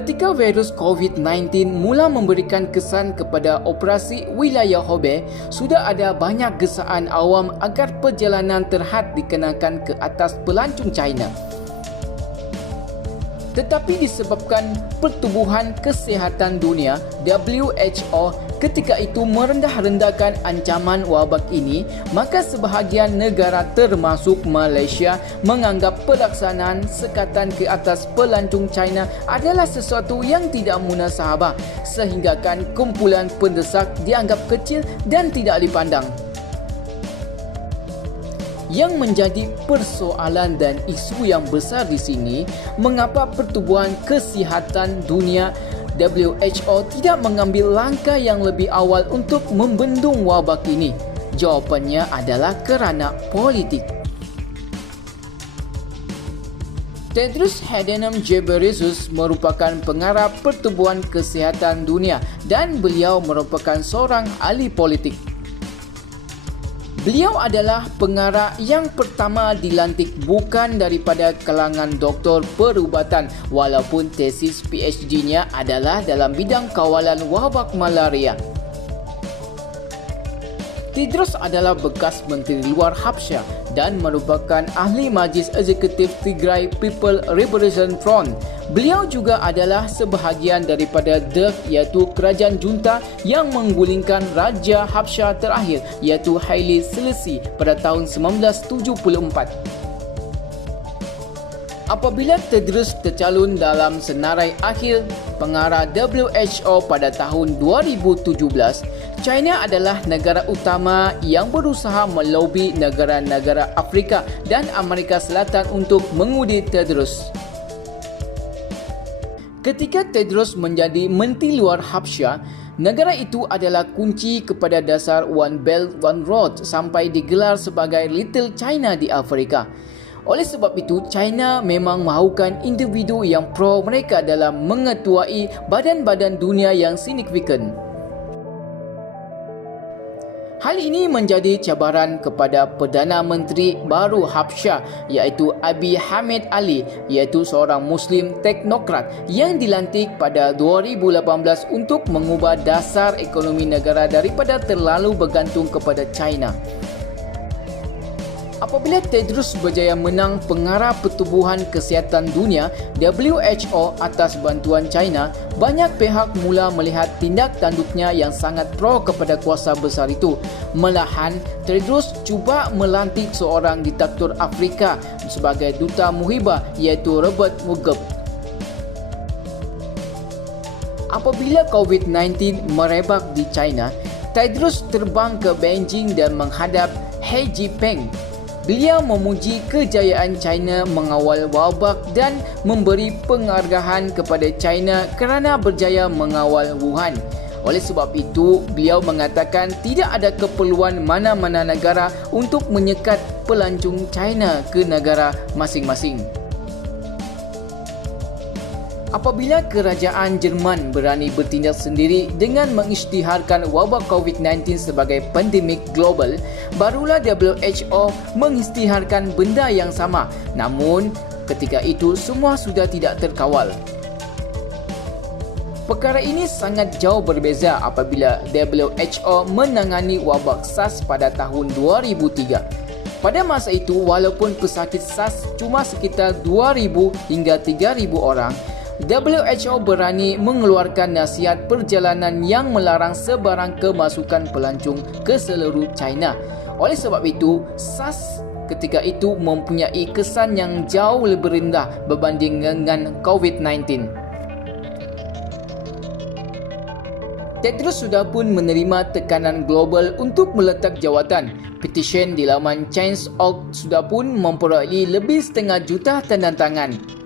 Ketika virus COVID-19 mula memberikan kesan kepada operasi wilayah Hubei, sudah ada banyak gesaan awam agar perjalanan terhad dikenakan ke atas pelancong China. Tetapi disebabkan Pertubuhan Kesihatan Dunia (WHO) ketika itu merendah-rendahkan ancaman wabak ini, maka sebahagian negara termasuk Malaysia menganggap pelaksanaan sekatan ke atas pelancong China adalah sesuatu yang tidak munasabah, sehinggakan kumpulan pendesak dianggap kecil dan tidak dipandang. Yang menjadi persoalan dan isu yang besar di sini, mengapa Pertubuhan Kesihatan Dunia (WHO) tidak mengambil langkah yang lebih awal untuk membendung wabak ini? Jawapannya adalah kerana politik. Tedros Adhanom Ghebreyesus merupakan pengarah Pertubuhan Kesihatan Dunia dan beliau merupakan seorang ahli politik. Beliau adalah pengarah yang pertama dilantik bukan daripada kalangan doktor perubatan, walaupun tesis PhD-nya adalah dalam bidang kawalan wabak malaria. Tedros adalah bekas Menteri Luar Habsyah dan merupakan ahli Majlis Eksekutif Tigray People Liberation Front. Beliau juga adalah sebahagian daripada DERG, iaitu kerajaan junta yang menggulingkan Raja Habsyah terakhir, iaitu Haile Selassie pada tahun 1974. Apabila Tedros tercalon dalam senarai akhir pengarah WHO pada tahun 2017, China adalah negara utama yang berusaha melobi negara-negara Afrika dan Amerika Selatan untuk mengundi Tedros. Ketika Tedros menjadi Menteri Luar Habsyah, negara itu adalah kunci kepada dasar One Belt One Road sampai digelar sebagai Little China di Afrika. Oleh sebab itu, China memang mahukan individu yang pro mereka dalam mengetuai badan-badan dunia yang signifikan. Hal ini menjadi cabaran kepada Perdana Menteri baru Habsyah, iaitu Abiy Ahmed Ali, iaitu seorang Muslim teknokrat yang dilantik pada 2018 untuk mengubah dasar ekonomi negara daripada terlalu bergantung kepada China. Apabila Tedros berjaya menang pengarah Pertubuhan Kesihatan Dunia (WHO) atas bantuan China, banyak pihak mula melihat tindak tanduknya yang sangat pro kepada kuasa besar itu. Malahan, Tedros cuba melantik seorang diktator Afrika sebagai duta muhibah, iaitu Robert Mugabe. Apabila COVID-19 merebak di China, Tedros terbang ke Beijing dan menghadap Xi Jinping. Beliau memuji kejayaan China mengawal wabak dan memberi penghargaan kepada China kerana berjaya mengawal Wuhan. Oleh sebab itu, beliau mengatakan tidak ada keperluan mana-mana negara untuk menyekat pelancong China ke negara masing-masing. Apabila kerajaan Jerman berani bertindak sendiri dengan mengisytiharkan wabak COVID-19 sebagai pandemik global, barulah WHO mengisytiharkan benda yang sama. Namun, ketika itu semua sudah tidak terkawal. Perkara ini sangat jauh berbeza apabila WHO menangani wabak SARS pada tahun 2003. Pada masa itu, walaupun pesakit SARS cuma sekitar 2,000 hingga 3,000 orang, WHO berani mengeluarkan nasihat perjalanan yang melarang sebarang kemasukan pelancong ke seluruh China. Oleh sebab itu, SARS ketika itu mempunyai kesan yang jauh lebih rendah berbanding dengan COVID-19. Tedros sudah pun menerima tekanan global untuk meletak jawatan. Petisyen di laman Change.org sudah pun memperoleh lebih 500,000 tanda tangan.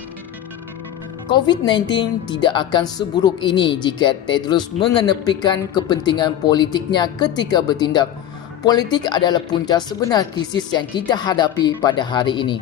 COVID-19 tidak akan seburuk ini jika Tedros mengenepikan kepentingan politiknya ketika bertindak. Politik adalah punca sebenar krisis yang kita hadapi pada hari ini.